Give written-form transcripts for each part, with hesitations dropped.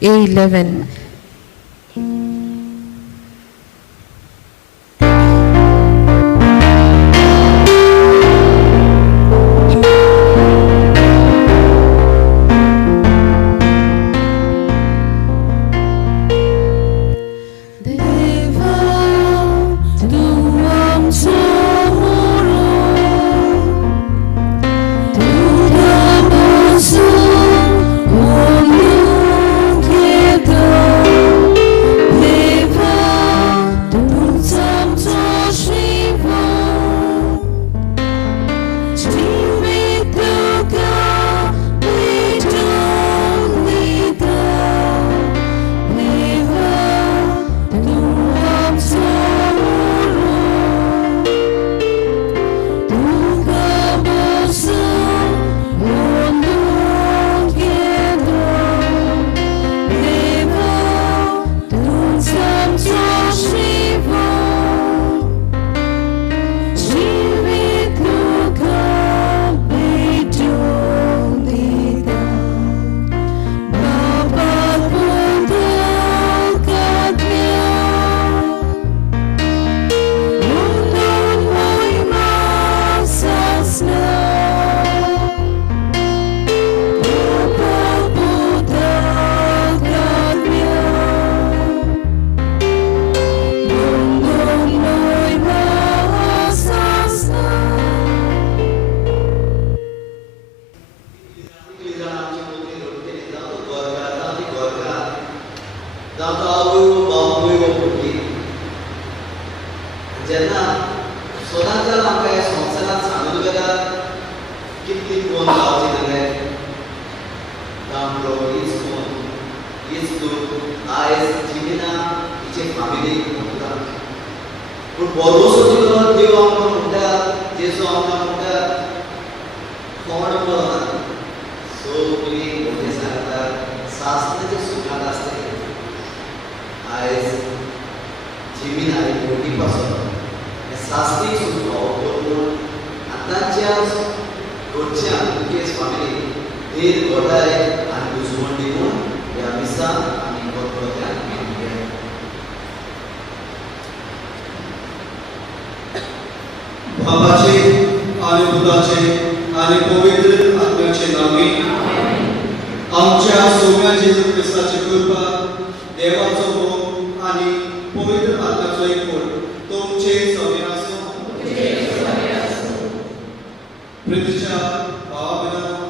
A11. जेन्ना सदांच आमकां ह्या संवसारांत सांगून गेला कितली कोण जावची जाले दामलो हीच कोण हीच तूं आयज जिमिना हिचे फामिलीक म्हणटा पूण भरवसो दिलो देव आमकां म्हणटा जेजू आमकां म्हणटा कोण पळोवना सो तुमी म्हणजे सांगता सासणाचे सुखात आसतले आयज जिमीन आनी मोठी पासून सासणीक सुद्दां करून आतांच्या गोंयच्या मुखेल फामिली देर घोटाय आनी दुजवण दिवन ह्या मिसा आमी गोंयच्यान मेळया. बाबाचे आनी पुताचे आनी पवित्र आत्म्याचे नांवी आमच्या सोम्या जेजू क्रिस्ताची कृपा देवाचो मोग आनी पवित्र आत्म्याचो एकूण तुमचे सगळे आसूं. प्रितीच्या भावा भयणांनो,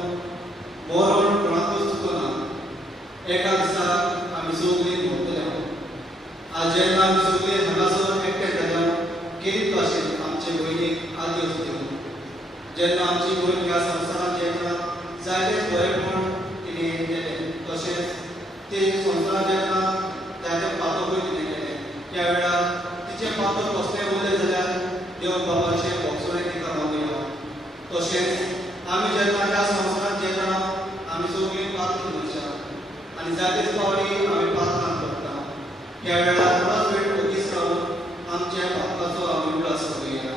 मरण कोणाकूच चुकना. एका दिसा आमी सगळीं मरतले. आज जेन्ना आमी सगळीं हांगासर एकठांय जाल्या कितें भाशेन आमचे भयणीक आदेश दिवन जेन्ना आमची भयण ह्या संवसारांत जेन्ना जायतेच बरेपण तिणें केलें तशेंच ते संवसारांत जेन्ना जायते पातकूय तिणें केलें त्या वेळार तिचे पातक कसलें उरलें जाल्यार देव बाबाचे भोगसोळें तिका मागयलो. तशेंच आमी जेन्ना ह्या संवसारांत जेन्ना आमी सगळीं पातक मनशां आनी जायतेच फावटी आमी प्रार्थना करता त्या वेळार बरोच वेळ ओगीच रावन आमच्या पातकाचो आमी उलास करुया.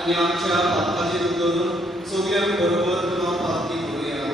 आनी आमच्या पातकाचेर उतरून सगळ्या बरोबर तुका पातकी करुया.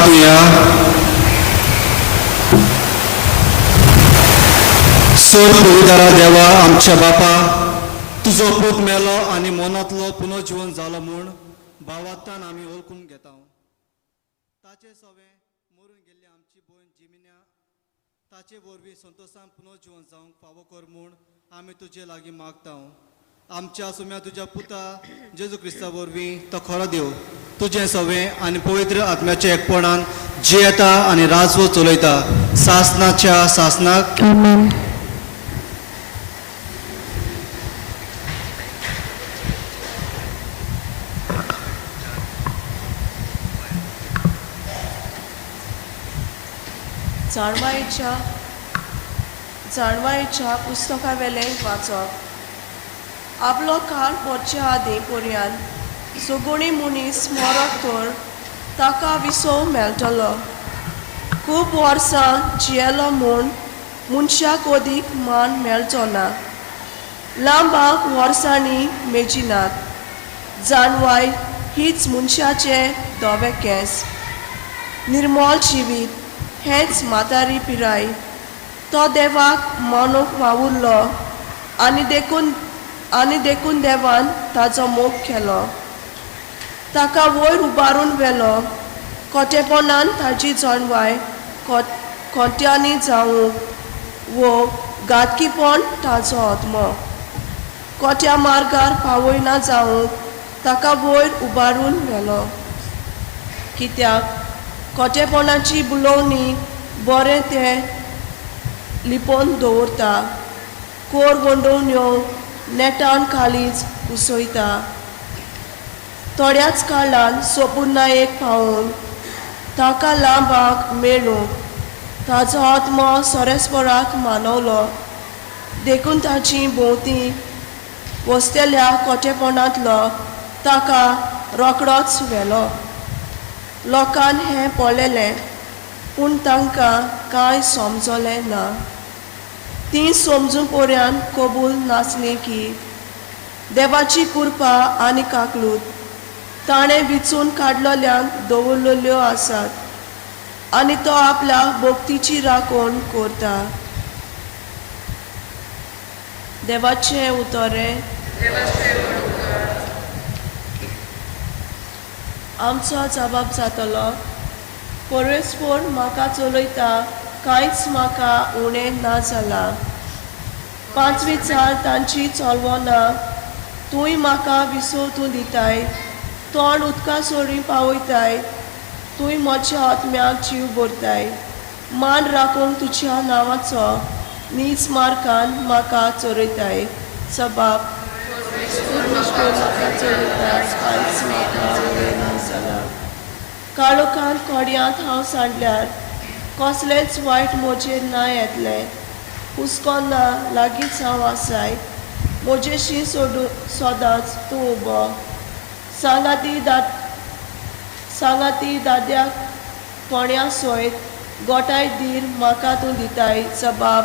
प्रार्थूया. सोड पवित्रा देवा आमच्या बापा, तुजो पूत मेलो आनी मनांतलो पुनर्जीवन जालो म्हूण भावार्थान आमी ओळखून घेता. ताचे सवे मरून गेल्ली आमची भयण जिमिन्या ताचे वरवीं संतोशान पुनर्जीवन जावंक फावो कर म्हूण आमी तुजे लागीं मागता. आमच्या सुम्या तुज्या पुता जेजू क्रिस्ता वरवीं तो खरो देव तुजें सवे आनी पवित्र आत्म्याच्या एकपणान जियेता आनी राजवो चलयता सासनाच्या सासनाक. जाणवायेच्या पुस्तका वेले वाचप. आपलो काळ पोरच्या आदी पर्यान सगुणी मनीस मरत तर ताका विसव मेळटलो. खूब वर्सां जियेलो म्हूण मनशाक अदीक मान मेळचो ना. लांबाक वर्सांनी मेजिनात. जाणवाय हीच मनशाचे धवे केंस. निर्मळ जिवीत हेच म्हातारी पिराय. तो देवाक मानूक वावुरलो आनी देखून देवान ताचो मोग केलो. ताका वयर उबारून व्हेलो. खोटेपणान ताची जाणवाय खोट्यांनी जावूंक वो घातकीपण ताचो आत्मो. खोट्या मार्गार पावयना जावूंक ताका वयर उबारून व्हेलो. कित्याक खोटेपणाची बुलोवणी बरें तें लिपोवन दवरता. कोर गोंडोवण्यो नेटान काळीज कुसयता. थोड्याच काळान सोपुर्नायेक पावून ताका लांबाक मेळूंक ताचो आत्मो सोरेस्पराक मानवलो. देखून ताची भोंवती वसतेल्या खोटेपणांतलो ताका रोखडोच व्हेलो. लोकान हें पळयलें पूण तांकां कांय समजलें ना. ती समजून पर्यान कबूल नासली की देवाची कृपा आनी काकलूत ताणें विचून काडलेल्यांक दवरलेल्यो आसात आनी तो आपल्या भक्तीची राखण करता. देवाचें उतोरें. आमचो जबाब जातलो. परमेश्वर म्हाका चलयता कांयच म्हाका उणें ना जालां. 5 विचार तांची चलवना. तुंय म्हाका विसवतूं दिताय. तोंड उदका सोडी पावयताय. तुंय म्हज्या आत्म्याक जीव भरताय. मान राखूंक तुज्या नांवाचो नीच मार्गान म्हाका चलयताय. जबाब. म्हाका चलयता कांयच म्हाका उणें ना जालां. काळोखान कोड्यांत हांव सांडल्यार कसलेंच वायट म्हजेर ना येतलें. हुस्कोना लागींच हांव आसाय. म्हजेशी सदांच तूं उबो. सांगाती दाद्याक कोण्या सयत गोठाय धीर म्हाका तूं दिताय. जबाब.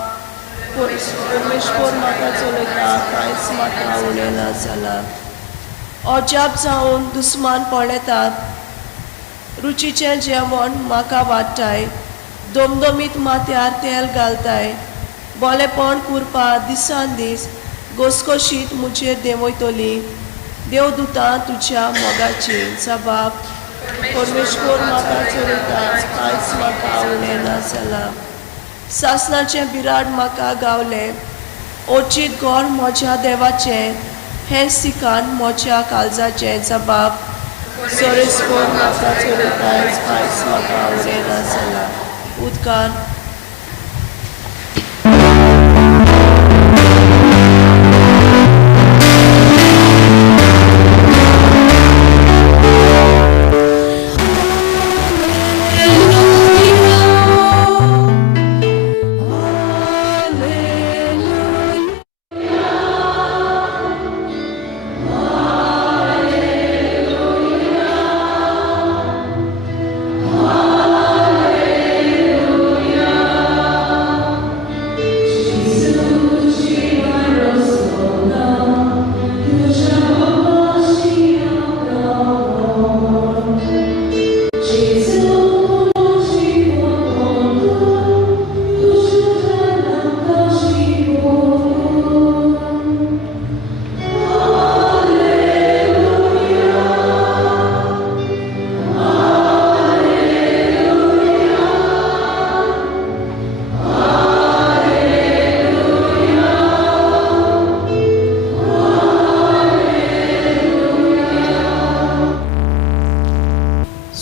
परमेश्वर म्हाका चलयता कांयच म्हाका उणें ना जालां. अजाप जावन दुस्मान पळयतात. रुचीचें जेवण म्हाका वाडटाय. दोमदोमीत माथ्यार तेल घालताय. बोलेपण करपा दिसान दीस घसघशीत मुजेर देंवयतली. देवदूतां तुज्या मोगाची. जबाब. परमेश्वर म्हाका चलयता कांयच म्हाका उणें ना जालां. सासणाचें बिराड म्हाका गावलें. ओचीत गोर म्हज्या देवाचें हें सिकान म्हज्या काळजाचें. जबाब. सोरेस्पर म्हाका चलयता कांयच म्हाका उणें ना जालां. उदकार.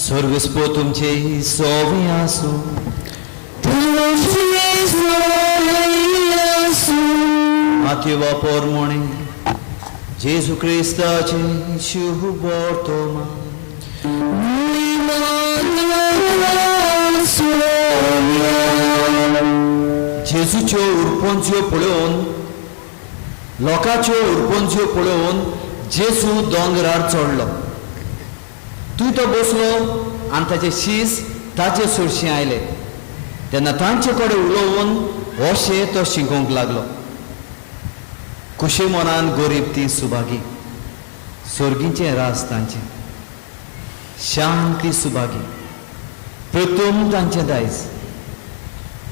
स्वर्गस्पो तुमचे सोवे आसूं आतेवा पोरमोणे जेजू क्रिस्ताचे शुभ वर्तमान जेजूच्यो उरपोंच्यो पळोवन लोकांच्यो उरपोंच्यो पळोवन जेजू दोंगरार चडलो तूं तो बसलो आनी ताचे शीस ताचे सुरशें आयले तेन्ना तांचे कडेन उलोवन अशें तो शिंकोंक लागलो कुशे मनान गरीब ती सुभागी स्वर्गीचें रास तांचें शांती सुभागी प्रतूम तांचें दायज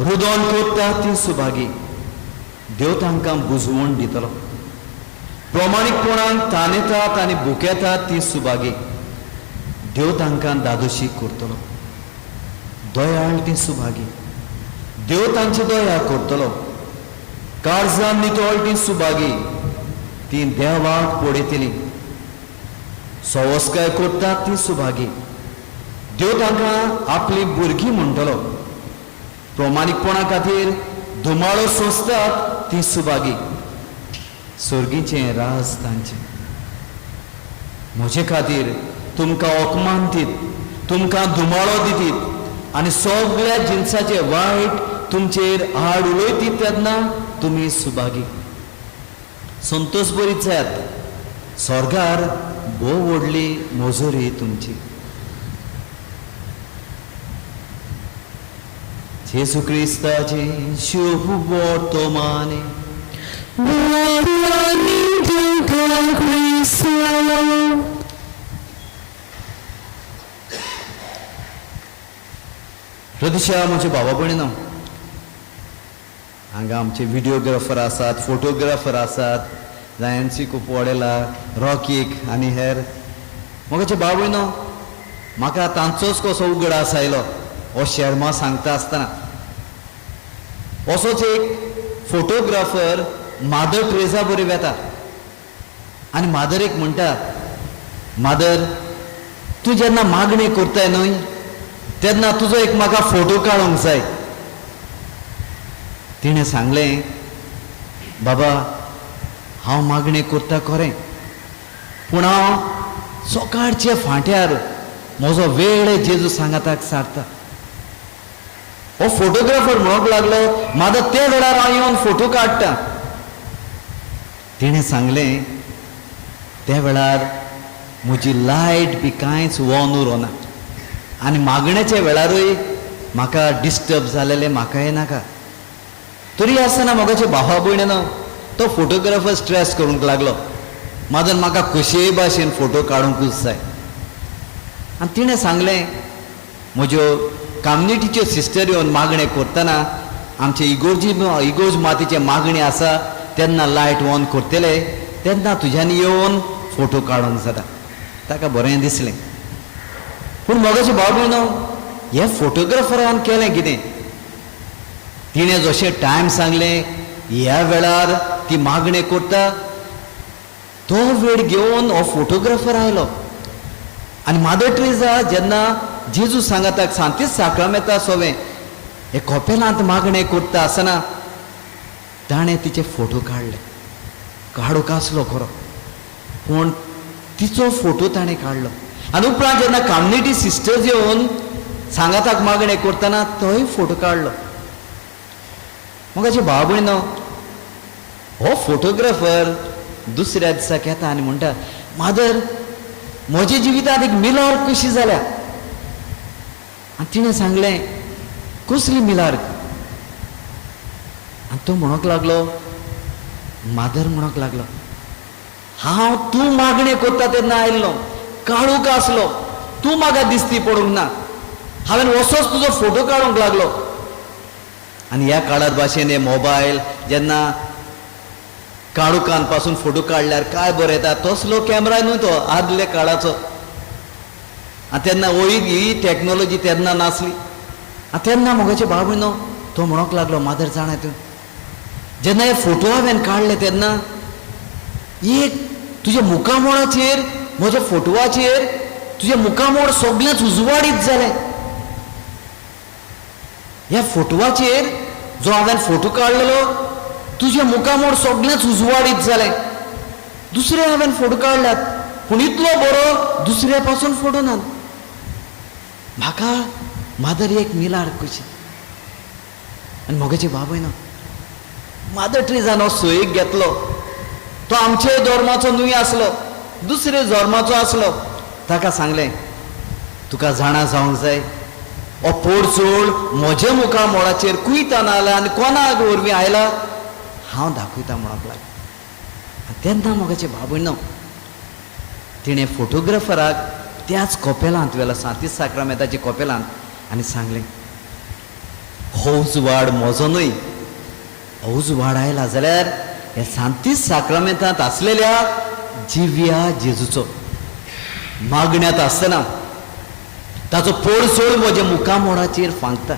रुदोन कोत्ता ती सुभागी देव तांकां बुजवण दितलो प्रमाणीकपणान तानेतात आनी भुकेतात ती सुभागी देव तांकां दादोशी करतलो दयाळ ती सुभागी देव तांची दया करतलो काळजान नितळ ती सुभागी ती देवाक पळयतली सवस्काय करतात ती सुभागी देव तांकां आपली भुरगीं म्हणटलो प्रमाणीकपणा खातीर धुमाळो सोंसतात ती सुभागी स्वर्गीचें राज तांचें म्हजे खातीर तुमकां ओकमान दीत तुमकां धुमाळो दितीत आनी सगळ्या जिन्साचे वायट तुमचेर आड उलयतीत तेन्ना तुमी सुभागी संतोश बरीच जायात स्वर्गार भोव व्हडली मोजोरी तुमची जेजू क्रिस्ताचे शुभ वर्तमाने प्रदिशा म्हजे भावा भयणीनो हांगा आमचे व्हिडिओग्राफर आसात फोटोग्राफर आसात जायंची खूब वडेला रॉकीक आनी हेर मोगाचे भाव भयणो म्हाका तांचोच कसो उगडास आयलो हो शर्मा सांगता आसतना असोच एक फोटोग्राफर मादर ट्रेजा बरी वेता आनी मादरेक म्हणटा मादर तूं जेन्ना मागणी करताय न्हय तेन्ना तुजो एक म्हाका फोटो काडूंक जाय तिणें सांगलें बाबा हांव मागणी करता खरें पूण हांव सकाळचे फांट्यार म्हजो वेळ जेजू सांगाताक सारता हो फोटोग्राफर म्हणूंक लागलो मादर ते वेळार हांव येवन फोटो काडटा तिणें सांगलें त्या वेळार म्हजी लायट बी कांयच ऑन उरोना आनी मागण्याच्या वेळारूय म्हाका डिस्टर्ब जालेलें म्हाकाय नाका तरी आसतना मोगाचे भावा भयणीनो तो फोटोग्राफर स्ट्रेस करूंक लागलो मादर म्हाका कशेय भाशेन फोटो काडूंकूच जाय आनी तिणें सांगलें म्हज्यो कम्युनिटीच्यो सिस्टर येवन मागणें करतना आमचे इगोर्ज मातीचे मागणी आसा तेन्ना लायट ऑन करतले तेन्ना तुज्यानी येवन फोटो काडूंक जाता ताका बरें दिसलें पूण मोगाचे भाव भयणो हे फोटोग्राफरान केलें कितें तिणें जशें टायम सांगलें ह्या वेळार ती मागणी करता तो वेळ घेवन हो फोटोग्राफर आयलो आनी मादर ट्रेजा जेन्ना जेजू सांगाताक सांतीच साक्रामेंता सोवें हे कोपेलांत मागणें करता आसतना ताणें तिचे फोटो काडले काडूंक आसलो खरो पूण तिचो फोटो ताणें काडलो आनी उपरांत जेन्ना कम्युनिटी सिस्टर्स येवन सांगाताक मागणें करतना तोय फोटो काडलो मोगाचे भाव भयणो हो फोटोग्राफर दुसऱ्या दिसाक येता आनी म्हणटा मादर म्हज्या जिवितांत एक मिलार कशी जाल्या आनी तिणें सांगलें कसली मिलार आनी तो म्हणूंक लागलो मादर म्हणूंक लागलो हांव तूं मागणी करता तेन्ना आयिल्लो काडूंक आसलो तूं म्हाका दिसती पडूंक ना हांवें असोच तुजो फोटो काडूंक लागलो आनी ह्या काळार भाशेन हे मोबायल जेन्ना काडूकान पासून फोटो काडल्यार काय बरें येता तसलो कॅमेरा न्हू तो आदल्या काळाचो तेन्ना ही टॅक्नोलॉजी तेन्ना नासली तेन्ना मोगाचे भाव भयणो तो म्हणूंक लागलो मादर जाणा तूं जेन्ना हे फोटो हांवें काडले तेन्ना एक तुज्या मुखामोळाचेर म्हज्या फोटवाचेर तुझे मुखामोड सगळेंच उजवाडीत जालें. ह्या फोटवाचेर जो हांवें फोटो काडलेलो तुझे मुखामोड सगळेंच उजवाडीत जालें. दुसरे हांवें फोटो काडल्यात पूण इतलो बरो दुसऱ्या पासून फोटो नात. म्हाका मादर एक मिलार कशी. आनी मोगाचे बाबय ना मादर ट्रेजान सोयीक घेतलो. तो आमचे धर्माचो न्हय आसलो, दुसरे धर्माचो आसलो. ताका सांगलें तुका जाणा जावंक जाय हो पोडचोळ म्हजे मुखा मोळाचेर कुयताना आयला आनी कोणाक वरवीं आयला हांव दाखयता म्हणून लागलो. तेन्ना मोगाचे बाबय ना तिणें फोटोग्राफराक त्याच कपेलांत व्हेलो, सांतीस साक्रामेंताचे कपेलांत, आनी सांगलें हो उजवाड म्हजो न्हय, हो उजवाड आयला जाल्यार हे सांतीस साक्रामेंतांत आसलेल्या जिव्या जेजूचो. मागण्यांत आसतना ताचो पोडसोळ म्हज्या मुखामोडाचेर फांकता.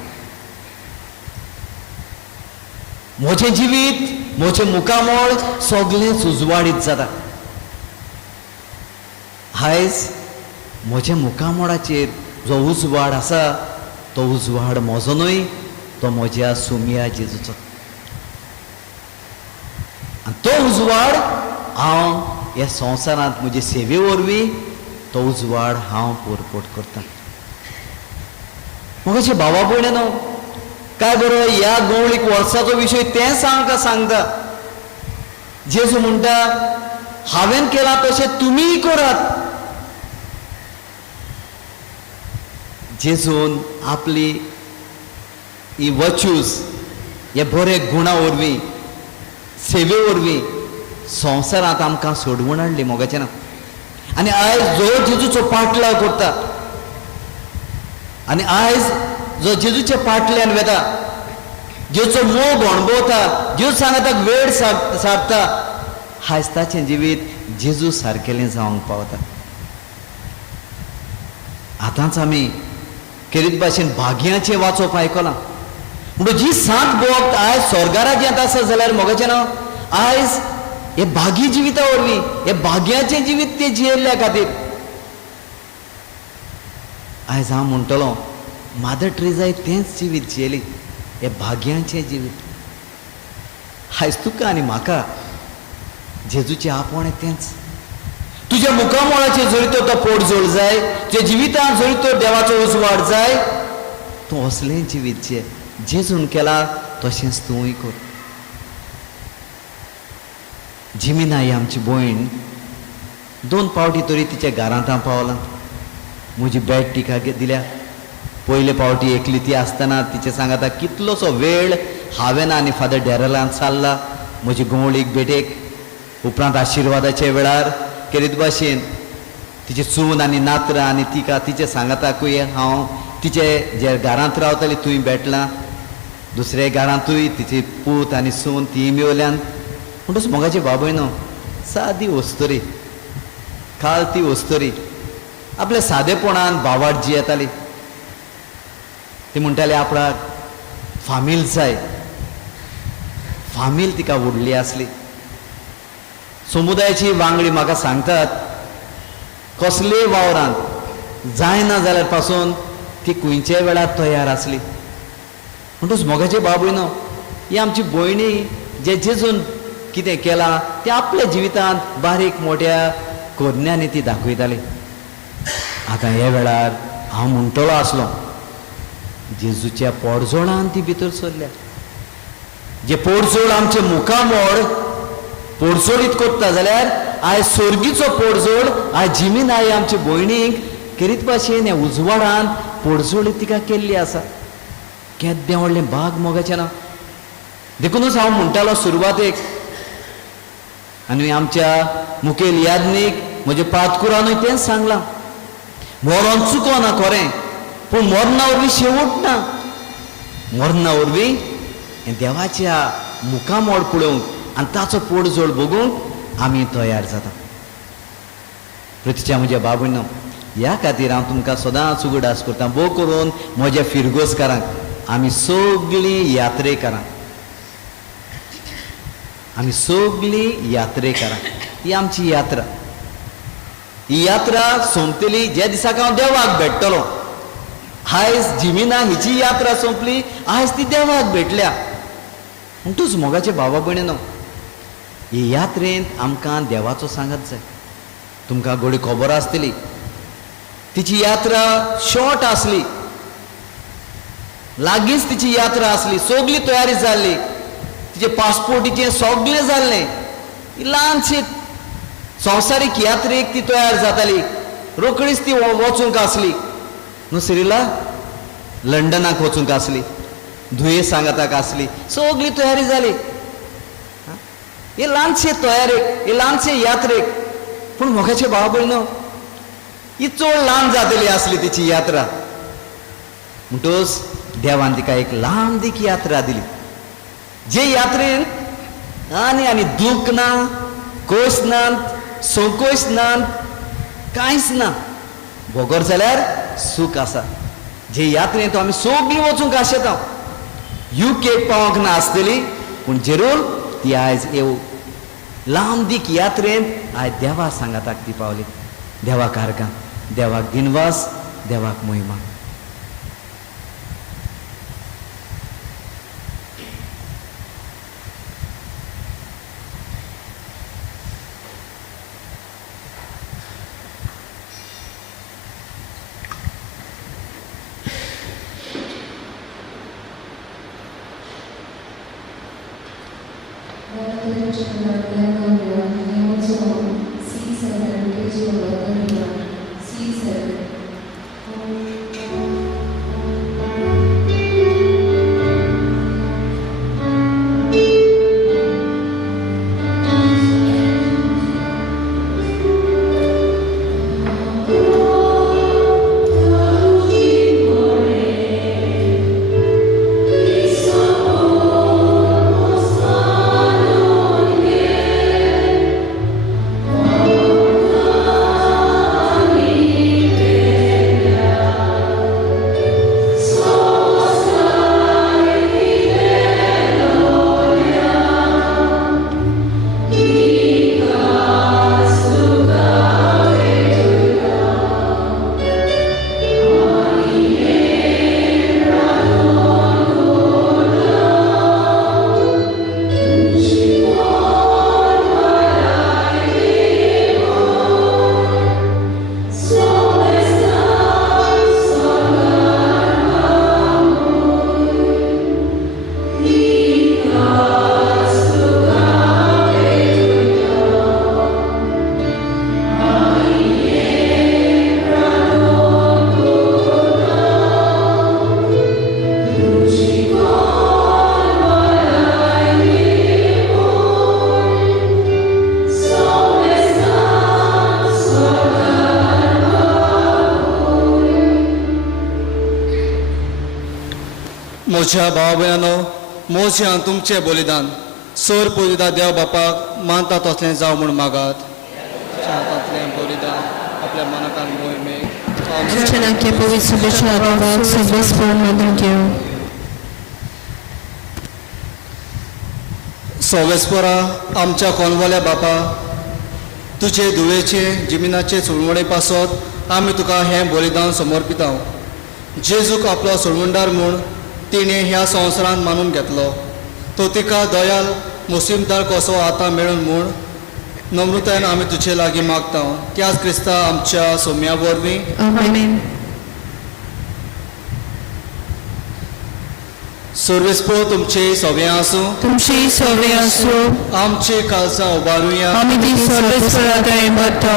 म्हजें जिवीत म्हजें मुखामोळ सगळेंच उजवाडीत जाता. आयज म्हज्या मुखामोडाचेर जो उजवाड आसा तो उजवाड म्हजो न्हय, तो म्हज्या सुमिया जेजूचो. आनी तो उजवाड हांव ह्या संवसारांत म्हजे सेवे वरवीं तो उजवाड हांव पोरपोट करतां. मोगाचे भावा भयणीनो, काय बरो ह्या गवळीक वर्साचो विशय तेंच आमकां सांगता. जेजू म्हणटा हांवें केलां तशें तुमीय करात. जेजून आपली ही वच्यूज हे बरे गुणा वरवीं सेवे वरवीं संवसारांत आमकां सोडवून हाडली मोगाचें ना. आनी आयज जो जेजूचो पाटलाव करता आनी आयज जो जेजूच्या पाटल्यान वेता, जेजूचो मोग अणभवता, जेजू सांगता वेळ सारता, आयज ताचें जिवीत जेजू सारकेलें जावंक पावता. आतांच आमी खेरीत भाशेन भाग्याचें वाचप आयकलां. म्हणून जी सात भोक्त आयज स्वर्गा राज्यांत आसा जाल्यार मोगाचें नांव आयज हे भागी जिविता वरवीं हे भाग्याचें जिवीत ते जियेल्ल्या खातीर. आयज हांव म्हणटलों मादर ट्रेजाय तेंच जिवीत जियेली, हे भाग्याचें जिवीत. आयज तुका आनी म्हाका जेजूचें आपणे तेंच. तुज्या मुखामोळाचेर जरी तो पोडजोळ जाय, तुज्या जिवितांत जरी तो देवाचो उजवाड जाय, तूं असलें जिवीत जिये. जेजून केलां तशेंच तूंय कर. जिमिना ही आमची भयण 2 पावटी तरी तिच्या घरांत पावलां. म्हजी बॅड टिका दिल्या. पयले पावटी एकली ती आसतना तिचे सांगता कितलोसो वेळ हांवें आनी फादर डॅरलान चल्ला म्हजी गवळीक बेटेक. उपरांत आशिर्वादाच्या वेळार खेरीत भाशेन तिचे चून आनी नात्र आनी तिका तिचे सांगताकूय हांव तिचे जे घरांत रावताली तुंय भेटलां. दुसऱ्या घरांतूय तिची पूत आनी सून ती मेवल्यान. म्हणटच मोगाचे बाबय न्हू सादी वस्तरी काल ती वस्तरी आपल्या सादेपणान भावाड जियेताली. ती म्हणटाली आपणाक फामील जाय. फामील तिका उडली आसली. समुदायाची वांगडी म्हाका सांगतात कसलेय वावरांत जायना जाल्यार पासून ती खंयच्याय वेळार तयार आसली. म्हणटच मोगाचे बाबय न्हू ही आमची भयणी जे जेजून कितें केलां तें आपल्या जिवितांत बारीक मोठ्या कोन्यांनी ती दाखयताली. आतां हे वेळार हांव म्हणटलो आसलो जेजूच्या पोडजोळान ती भितर सरल्या. जे पोडजोळ आमचे मुखामोड पोडजोळीत करता जाल्यार आयज सर्गीचो पोडजोळ आयज जिमीन आय आमचे भयणीक खेरीत भाशेन ह्या उजवाडान पोडजोळी तिका केल्ली आसा. केद्दें व्हडलें भाग मोगाचें ना. देखूनच हांव म्हणटालो सुरवातेक आनी आमच्या मुखेल यादनीक म्हज्या पातकुरानूय तेंच सांगलां मरण चुकोना खरें पूण मरणा वरवीं शेवट ना. मरणा वरवीं हें देवाच्या मुखामोड पळोवंक आनी ताचो पोडजोळ बगूंक आमी तयार जाता. प्रतीच्या म्हज्या बाबून ह्या खातीर हांव तुमकां सदांच उगडास करतां. भोव करून म्हज्या फिरगोसकारांक आमी सगळीं यात्रेकारां ही आमची यात्रा. ही यात्रा सोंपतली ज्या दिसाक हांव देवाक भेटतलो. आयज जिमिना हिची यात्रा सोंपली, आयज ती देवाक भेटल्या. म्हणटूच मोगाचे भावा भयणीनो, ही यात्रेंत आमकां देवाचो सांगत जाय. तुमकां गोडी खबर आसतली, तिची यात्रा शॉर्ट आसली, लागींच तिची यात्रा आसली, सगळी तयारी जाल्ली, तिचे पासपोर्टीचें सगळें जाल्लें. ल्हानशी संवसारीक यात्रेक ती तयार जाताली, रोखडीच ती वचूंक आसली. न्हू सिरिला, लंडनाक वचूंक आसली, धुये सांगाताक आसली, सगळी तयारी जाली. हे ल्हानशे तयारेक, हे ल्हानशे यात्रेक. पूण मोगाचे भाव भयणो, ही चड ल्हान जातली आसली तिची यात्रा. म्हणटूच देवान तिका एक लांबीक यात्रा दिली, जे यात्रेन आनी दूख ना, कोस नात, संकोच नात, कांयच ना. भोगोर जाल्यार सूख आसा. जे यात्रेंत आमी सगळीं वचूंक आशेता. UK पावोंक ना आसतली, पूण जरूर ती आयज येवं. लांबीक यात्रेंत आयज देवा सांगाताक ती पावली. देवाक आर्गां, देवाक दिनवास, देवाक महिमा. मोच्या भाव भयणानो, मोचे हांव तुमचें बलिदान सर पुजिता देव बापाक मानता तसलें जावं म्हूण मागात. हातांतलें बलिदान आपल्या मनाकान मोहिमेक Dziewczynki powiedz sobie czarowak, sobie wspólne drugie. सोवेस्परा आमच्या कोनवल्या बापा, तुजे दुवेचे जिमिनाचे सुरवणे पासत आमी तुका हें बलिदान समर्पिता. जेजूक आपलो सुरवंडार म्हूण तिणें ह्या संवसारांत मानून घेतलो. तो तिका दयाल मुसीमदार कसो आतां मेळून म्हूण नम्रतायेन आमी तुजे लागीं मागता. त्याच क्रिस्ता आमच्या सोम्या वरवीं Amen. सर्वेस्पो तुमचे सवें आसूं. तुमची सवय असो, आमची काळजां उबारुया. आम्ही ती सर्वेस्पराकडे बघतो.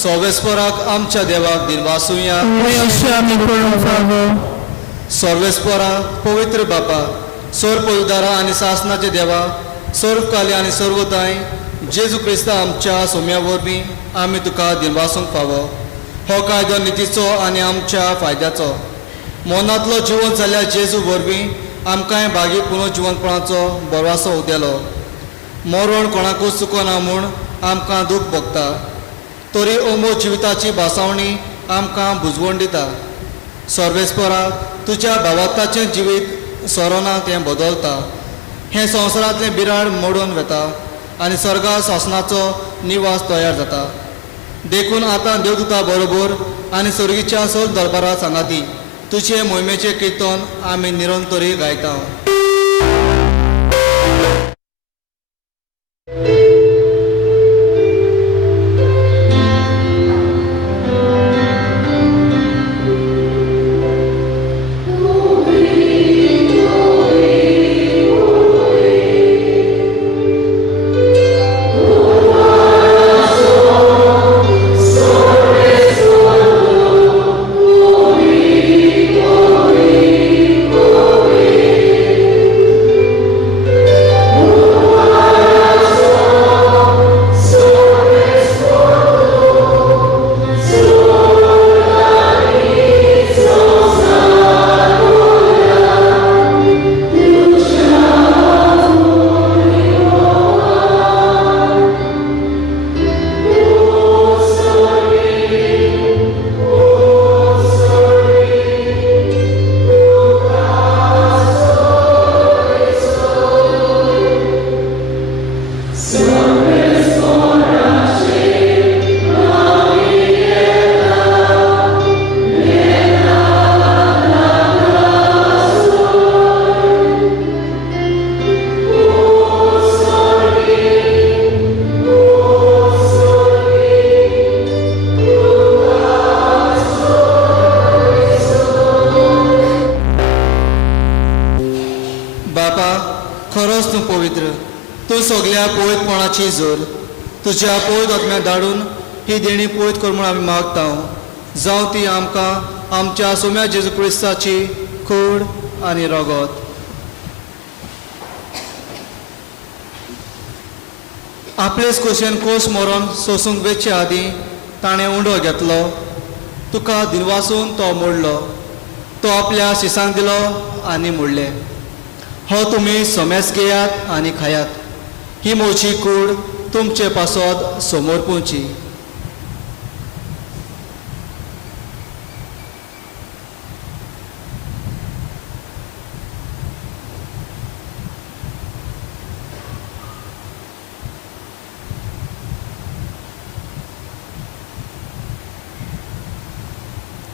सोवेस्पराक आमच्या देवाक दिनवासुया. वय अशें आमी करूंक फावो. सर्वेस्परा पवित्र बापा, सर पविदारा आनी सासनाचे देवा, सर्वकाली आनी सर्वदाय जेजू क्रिस्ता आमच्या सोम्या वरवीं आमी तुका दिनवासूंक फावो. हो कायदो नितीचो आनी आमच्या फायद्याचो. मनांतलो जिवन जाल्यार जेजू वरवीं आमकांय भागी पुनर्जिवनपणाचो बरवासो उदेलो. मरण कोणाकूच चुकोना म्हूण आमकां दूख भोगता. तरी ओमो जिविताची भासावणी आमकां बुजवण दिता. सर्वेस्परा तुज्या भावाताचें जिवीत सोरोना तें बदलता. हें संवसारांतलें बिराड मोडून वता आनी सर्गा शासनाचो निवास तयार जाता. देखून आतां देवदूता बरोबर आनी सर्गीच्या सगळ्या दरबारा सांगाती तुझे मोहिमेचे कीर्तन आमी निरंतरी गायता. खरोच तूं पवित्र, तूं सगळ्या पवित्रपणाची जोर. तुज्या पवित्र आत्म्याक धाडून ही देणी पवित्र कर म्हूण आमी मागता. जावं ती आमकां आमच्या सोम्या जेजू क्रिस्ताची कूड आनी रगत. आपलेच कुशीन कोश मरण सोसूंक वेचे आदीं ताणें उंडो घेतलो. तुका दिनवासून तो मोडलो. तो आपल्या शिसांक दिलो आनी मोडले. हो तुमी सोमेस घेयात आनी खायात. ही मोची कूड तुमचे पासत समोर पोवची.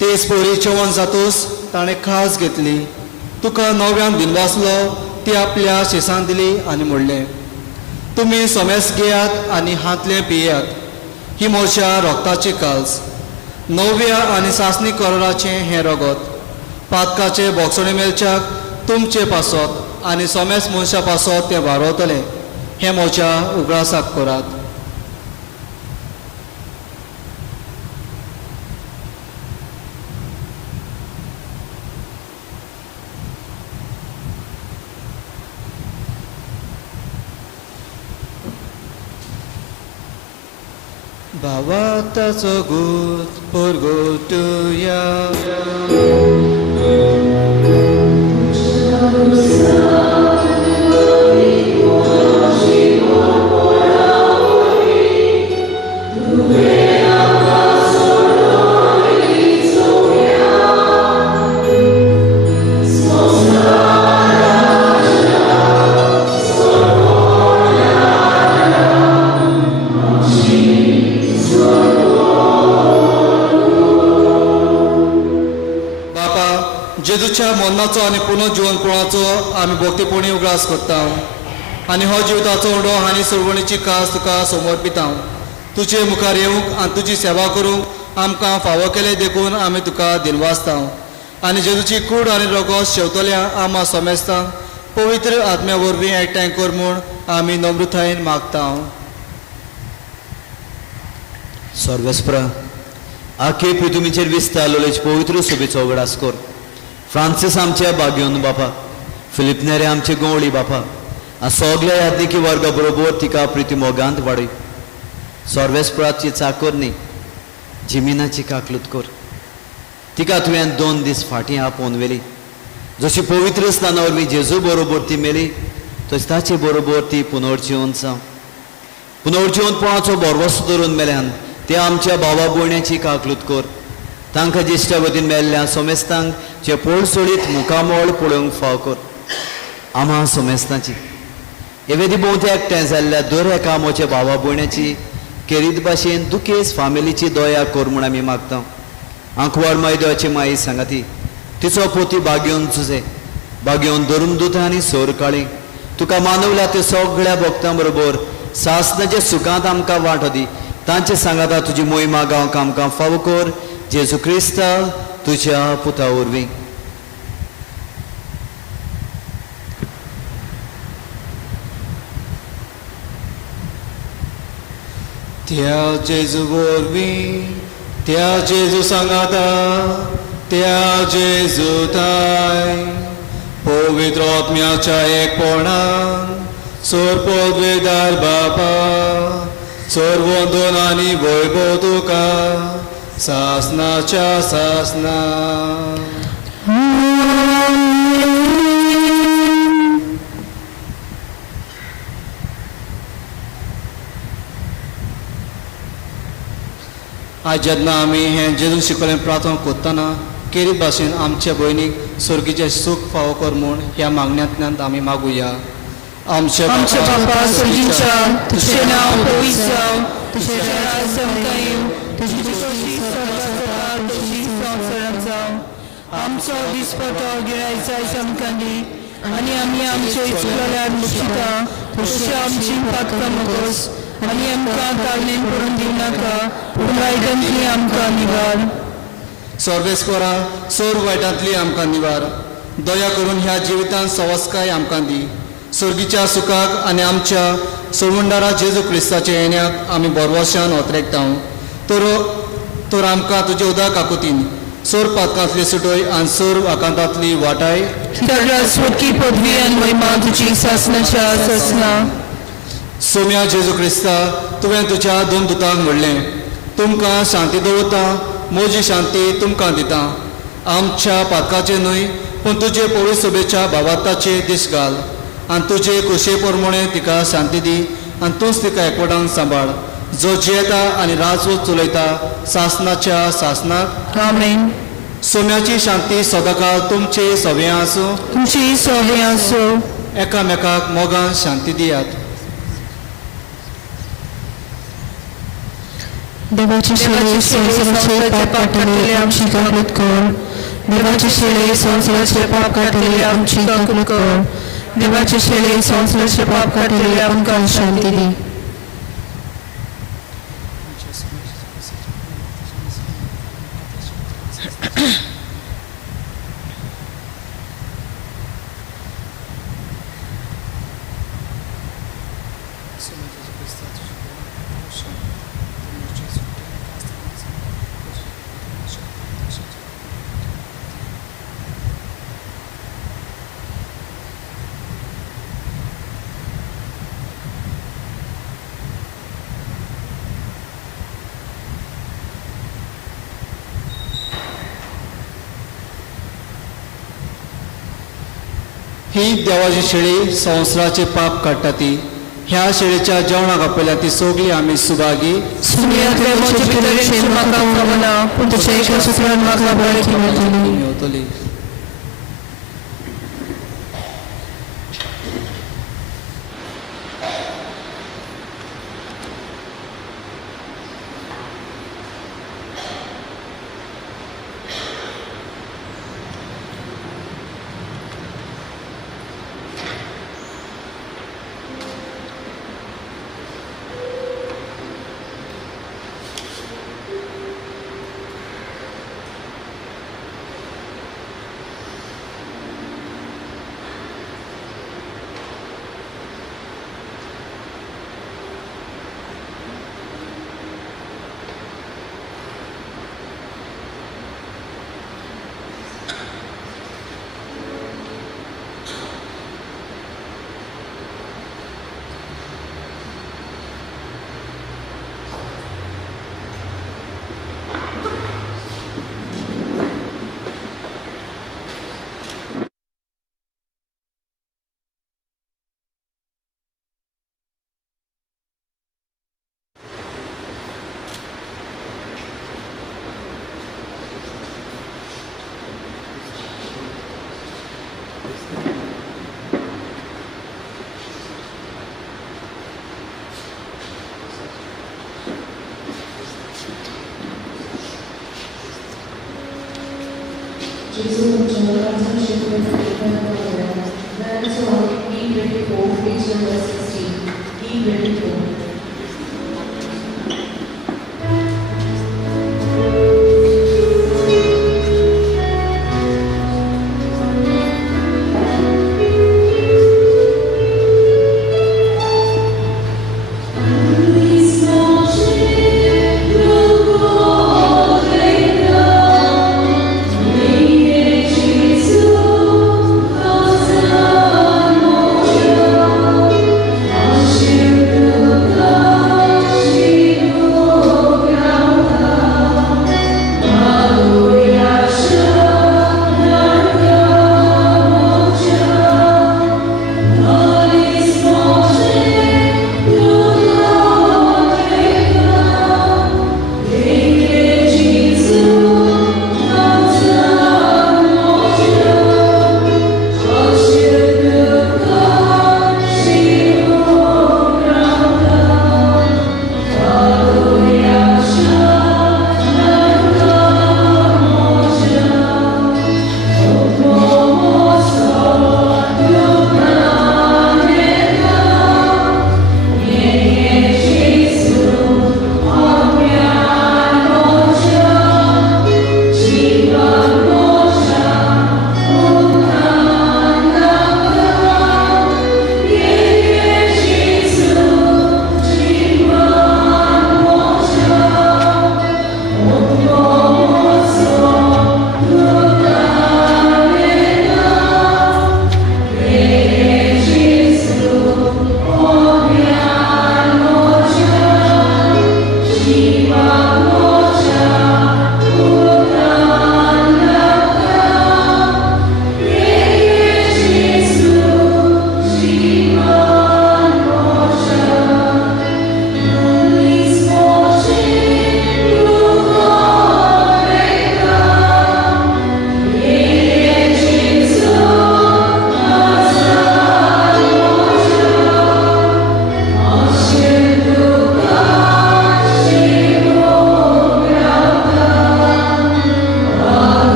तेच पोरी जेवण जातूस ताणें खास घेतली. तुका नव्यान दिनवासलो ती आपल्या शिसांक दिली आनी मोडले. तुमी सोमेस घेयात आनी हातले पियात. ही मोर्च्या रोगताची काल्स. नव्या आनी सासणी करोराचे हें रगत. पातकाचे बोगसणे मेलच्याक तुमचे पासत आनी सोमेस मनशा पासत ते वारवतले. हें मोर्च्या उगडासाक करात. Baba taso gut purgotuya. जेजूच्या मरणाचो आनी पुनर्जीवनपणाचो आमी भक्तीपणी उगडास करता. आनी हो जिविताचो उंडो आनी सोडवणीची कास तुका समर्पिता. तुजे मुखार येवंक आनी तुजी सेवा करूंक आमकां फावो केले देखून आमी तुका दिनवासता. आनी जेजूची कूड आनी रगत शेवतल्या आमा सोमेस्तांक पवित्र आत्म्या वरवीं एकठांय कर म्हूण आमी नम्रतायेन मागता. सर्वेस्परा आखे पृथ्वीचेर विस्तारलेले पवित्र सुबेचो उगडास कर. फ्रांसीस आमच्या बागयोन बापा, फिलिप नेरे आमचे गवळी बापा, आ सगळ्या यादनिकी वर्गा बरोबर तिका प्रिती मोगांत वाडय. सर्वेस्पराची चाकोरणी जिमिनाची काकलूत कर. तिका तुवें 2 दीस फाटीं आपोवन वेली. जशी पवित्र स्थाना वरवीं जेजू बरोबर ती मेली तशी ताचे बरोबर ती पुनर्जीवन जावं. पुनर्जीवनपणाचो बोरवोसो धरून मेल्यान ते आमच्या भावा भयण्याची काकलूत कर. तांकां दिश्ट्या वतीन मेल्ल्या सोमेस्तांक जे पोळसोळीत मुखामोळ पळोवंक फाव कर. आम्हा सोमेस्तांची एवेदी भोवते एकठांय जाल्ल्या दर एका आमच्या भावा भयण्याची केरीत भाशेन दुखेस फामिलीची दया कोर म्हूण आमी मागता. आंकवाड मैद्याची माई सांगाती तिचो पोती बागेवन झुजे बागेवन धरून दुता आनी सोर काळी तुका मानवल्या ते सगळ्या भक्तां बरोबर सासनाच्या सुखांत आमकां वांटो दी. तांचे सांगाता तुजी मोहिमा गांवक आमकां फावो कर. जेजू क्रिस्ता तुज्या पुता वरवीं. त्या जेजू वरवीं त्या जेजू सांगाता त्या जेजू ताय पवित्र आत्म्याच्या एकपणान सोर पदवेदार बापा सोर वंदन आनी वैभव तुका सासनाच्या सासना. आज जेन्ना आमी हें जेजून शिकवलें प्रार्थना करतना केरी भाशेन आमच्या भयणीक सर्गीचें सूख फावो कर म्हूण ह्या मागण्यांतल्यान आमी मागुया. आमच्या बापा सर्गीच्या तुझें नांव पवित्र जावं, तुझें राज्य आमकां येवं, तुजी कशी स्वर्गात तशी संवसारांत जावं. आमचो दिसपटो गिरायचा आमकां दी आनी आमी आमचे इश्टाल्यार मुक्षिता तशी आमची पातकां मोगोस आनी आमकां ताळमेन पडून दिवं नाका पूण वायटांतली आमकां निवार. सर्वेस्परा सोर वायटांतली आमकां निवार. दया करून ह्या जिवितांत सवस्काय आमकां दी. सर्गीच्या सुखाक आनी आमच्या सोडवणदारा जेजू क्रिस्ताच्या येण्याक आमी बोरवोशान ओतरेकता. तर आमकां तुजे उदक काकुतीन सोर पातकांतली सुटोय आनी सोर वाकांतांतली वाटाय सगळ्या स्वर्गी पदवी आनी महिमा तुजी सासनाच्या सासना. सोम्या जेजू क्रिस्ता तुवें तुज्या दोन दुतांक म्हणलें तुमकां शांती दवरता म्हजी शांती तुमकां दिता. आमच्या पातकाचे न्हय पूण तुजे पवित्र सभेच्या भावार्थाचे दीस घाल आनी तुजे खोशे प्रमाणे तिका शांती दी आनी तूंच तिका एकवटान सांबाळ जो जियेता आनी राजवट चलयता सासनाच्या सासनाक. आमेन. सोम्याची शांती सदांकाळ तुमचे सभे आसूं. तुमची सवय आसो. एकामेकाक मोगान शांती दियात. देवाची शेळी संवसाराचे पाप काटले आमची काकूट कर. देवाची शेळी संवसाराचे पाप काटले आमची काकूट कर. देवाची शेळी संवसाराचे पाप काटले आमकां शांती दी. ही देवाची शेळी संवसाराचे पाप काडटा ती. ह्या शेळीच्या जेवणाक आपयल्या ती सगळी आमी सुभागी. सुन्यांतले म्हजे भितरचे म्हाका कळना पूण तुज्या एका सुत्रान म्हाका बळकी मेळटली. जेजू तुमच्या मुलांचा शिकवण That's all. E24, page number 16. E24.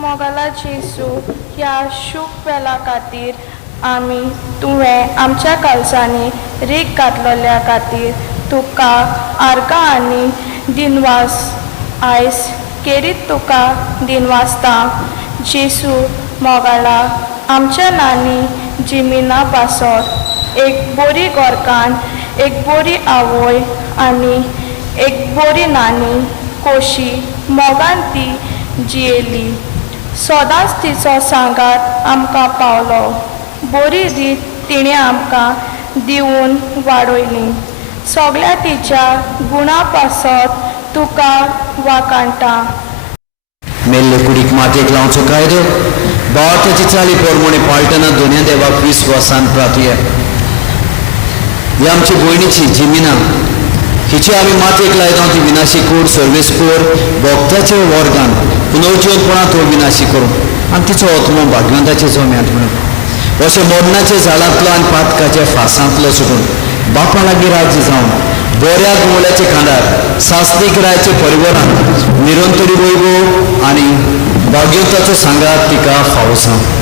मोगाला जेसू ह्या शुभ वेळा खातीर आमी तुवें आमच्या काळजांनी रीग घातलेल्या खातीर तुका आर्गां आनी दिनवास आयज केरीत तुका दिनवासता जेसू मोगाला आमच्या नानी जिमिना बासोर एक बरी गोरकान एक बरी आवय आनी एक बरी नानी कोशी मोगान ती जियेली सदांच तिचो सांगात आमकां पावलो बरी रीत तिणें आमकां दिवन वाडयली सगळ्या तिच्या गुणां पासत तुका वाकाणटा मेल्ले कुडीक मातयेक लावचो कायदो भावार्थाची चाली पोरमोणी पाळटना दोनया देवाक विस्वासान प्रार्थुया. ही आमची भयणीची जिमिना, हिची आमी मातयेक लायता ती विनाशी कूड सर्वीस कोर भोगताचे वर्गान पुनर्जीवनपणां तो विनाशी करूं आनी तिचो आत्मो भाग्यवंताचे जम्यांत म्हणून अशें मोडणाच्या झाडांतलो आनी पातकाच्या फासांतलो सुटून बापा लागीं राज्य जावन बऱ्या गुवळ्याचे खांडार सासनीक रायचे परिवारान निरंतरी वैभव आनी भाग्यवंताचो सांगात तिका फावो जावं.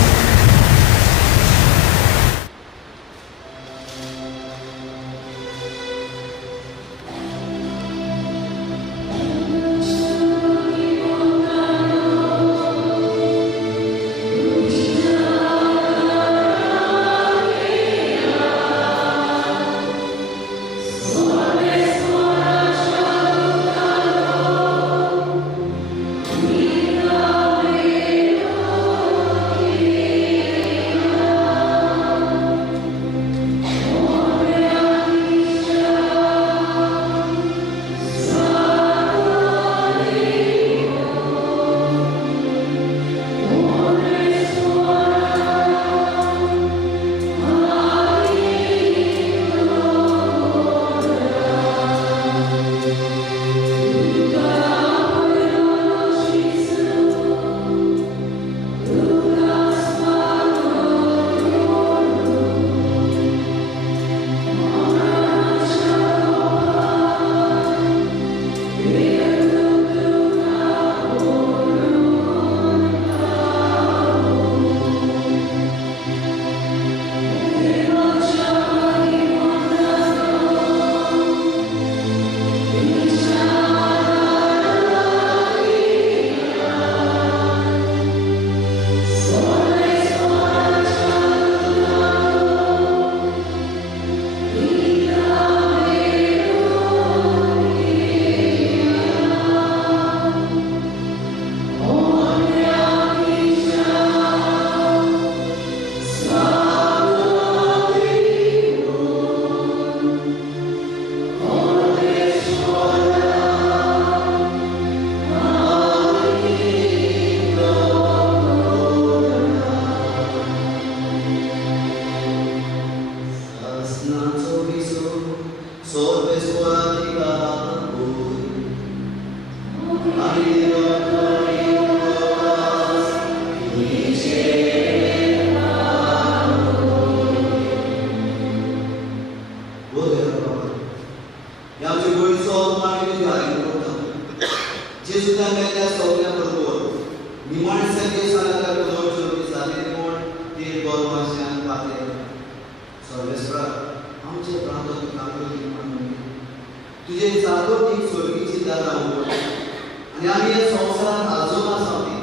तुझे जागतिक स्वर्गीची दारां उगड आनी आमी ह्या संवसारांत आजून आसा ती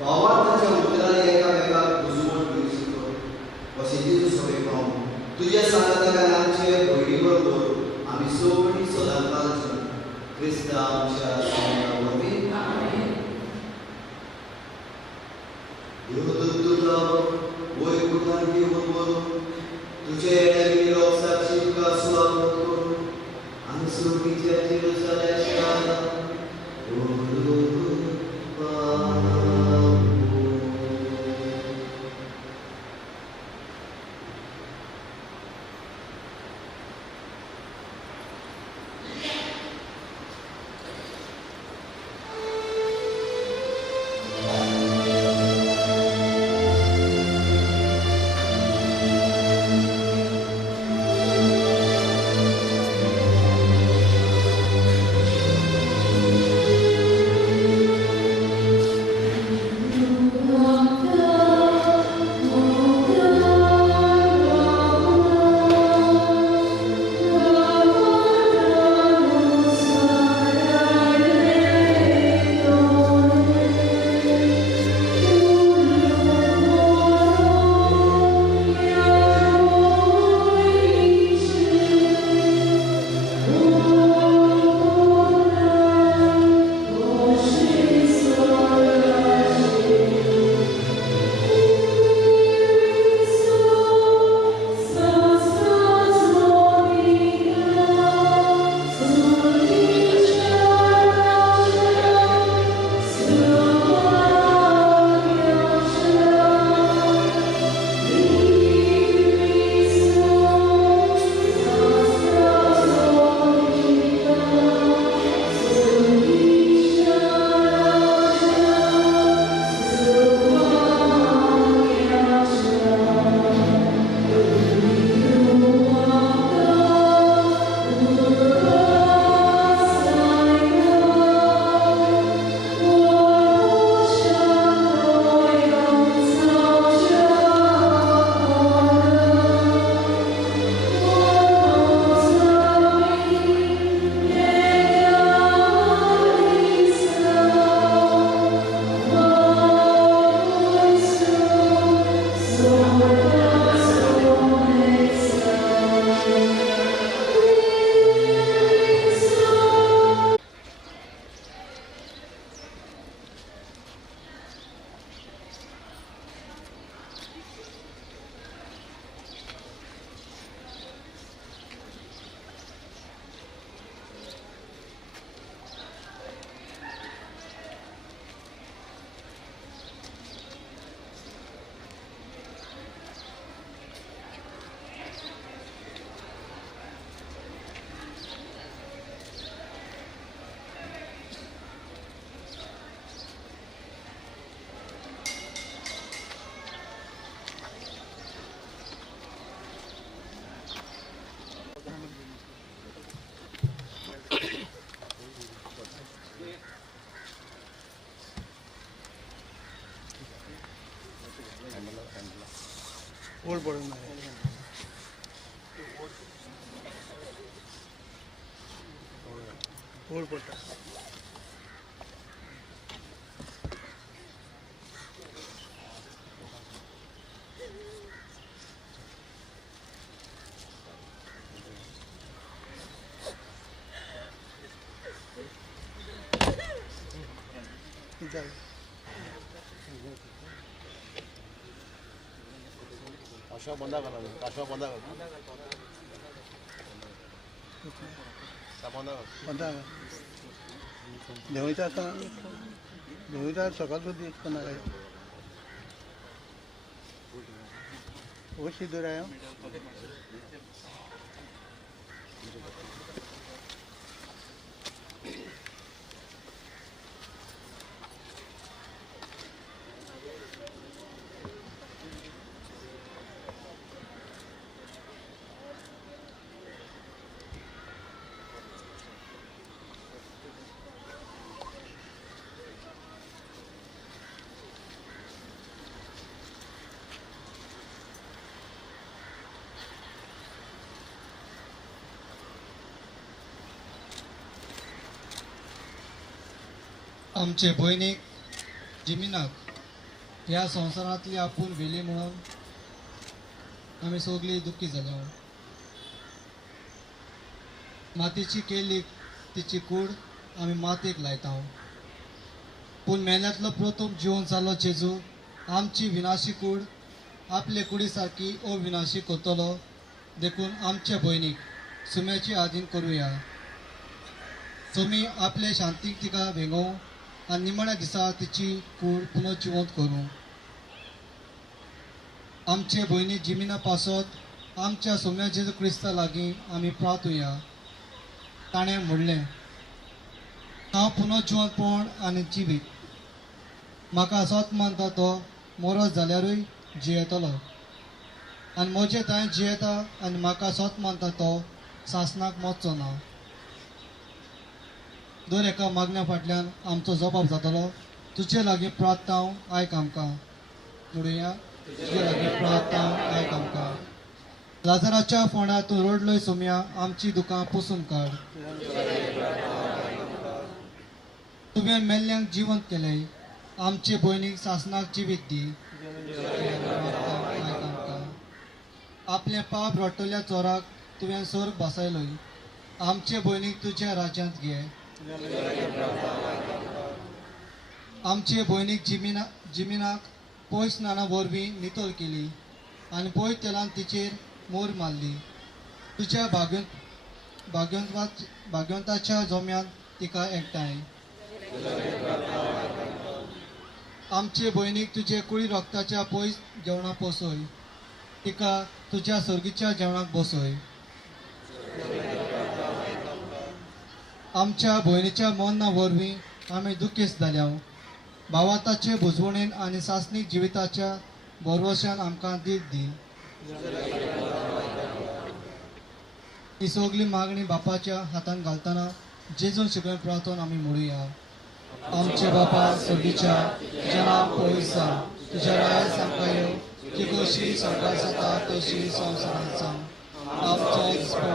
भावार्थाच्या उतरांनी एकामेकाक उजवण करूंक शिकप अशें तुजो सगळे पावून तुज्या सांगाताकान आमचे भयणी बरोबर आमी सगळीं सदांकाळ क्रिस्ता आमच्या सांगा वरवीं देवदूत तुका वैकुंठांत घेवन व्हरून तुजे येण्याची लोकसाक्षी तुका सुवागत करून आनी सुखीच्या चिरसाल्या देवता सकाळ सुद्धा इतना है वो सिद्धूर आया आमचे भयणीक जिमिनाक ह्या संवसारांतली आपूण वेली म्हणून आमी सगळीं दुखी जाल्या. मातयेची केल्लीक तिची कूड आमी मातयेक लायता. पूण मेल्यांतलो प्रथम जिवन जाल्लो जेजू आमची विनाशी कूड आपले कुडी सारकी अविनाशी करतलो देखून आमच्या भयणीक सुम्याची आदीन करुया. तुमी आपले शांतीक तिका भेंगोव आनी निमण्या दिसा तिची कूड पुनर्जिवंत करूं. आमचे भयणी जिमिना पासत आमच्या सोम्या जेजू क्रिस्ता लागीं आमी प्रार्थुया. ताणें म्हणलें, हांव पुनर्जिवंतपण आनी जिवीत. म्हाका सत मानता तो मोरस जाल्यारूय जियेतलो आनी म्हजे थंय जियेता आनी म्हाका सत मानता तो सासणाक मरचो ना. दर एका मागण्या फाटल्यान आमचो जबाब जातलो. तुजे लागीं प्रार्थना आयक आमकां. म्हणुया, तुजे लागीं प्रार्थना आयक आमकां. लाजाराच्या फोंड्या तूं रडलोय सोम्या आमची दुकां पुसून काड. तुवें मेल्ल्यांक जिवंत केलें. आमचे भयणीक सासणाक जिवीत दी. आयक आमकां. आपले पाप रडटल्या चोराक तुवें स्वर्ग बसयलोय. आमचे भयणीक तुज्या राज्यांत घे. आमचे भयणीक जिमिनाक पयस स्नाना वरवीं नितळ केली आनी पयस तेलान तिचेर मोर मारली. तुज्या भाग्यवंताच्या जोम्यान तिका एकठांय. आमचे भयणीक तुजे कुळी रक्ताच्या पयस जेवणाक पोसय. तिका तुज्या सर्गीच्या जेवणाक बसय. आमच्या भयणीच्या मरना वरवीं आमी दुखेस्त जाल्या. भावाताचे बुजवणेन आनी सासणीक जिविताच्या भरवश्यान आमकां दीक दी. ही सगळी मागणी बापाच्या हातान घालतना जेजून शिकून प्रार्थना आमी म्हणुया. आमचे बापा सर्गीच्या तुजें नांव पवित्र जा. तुजें राज आमकां येवं. जी कशी स्वर्गांत जाता तशी संवसारांत जावं. आमचो दिसपडो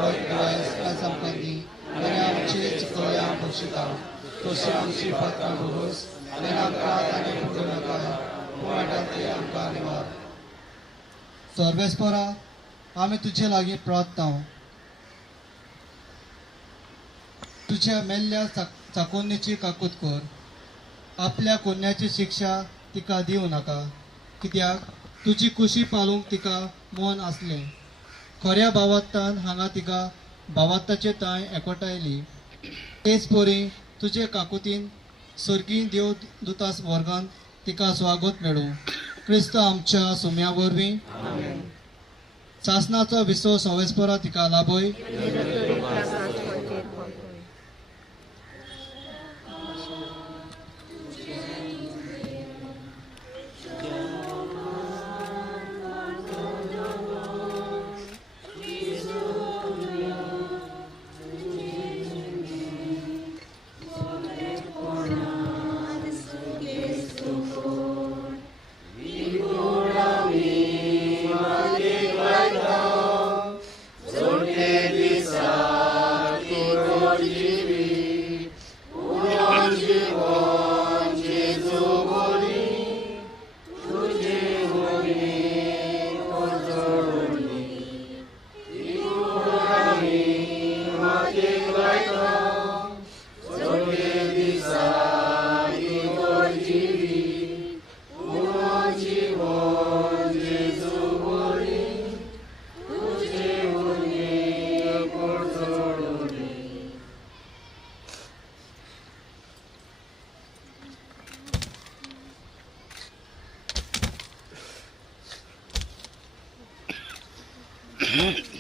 आयज आमकां दी आनी आमची चुकल्या बक्षिता तशी आमची पात्रां भरोस आनी आमकां ताणें फुडूं नाका पूण वायटांतली आमकां निवार. सर्वेस्परा आमी तुजे लागीं प्रार्थना. तुज्या मेल्ल्या चाकोन्नेची काकूत कर. आपल्या कोन्याची शिक्षा तिका दिवं नाका कित्याक तुजी कुशी पालूंक तिका मन आसलें. खऱ्या भावात्तान हांगा तिका भावात्ताचे ताय एकवटायली. तेच परी तुजे काकुतीन सर्गीं देव दुतास वर्गांत तिका स्वागत मेळूं. क्रिस्त आमच्या सोम्या वरवीं सासणाचो विसो सवेस्परा तिका लाभय. Viva Good.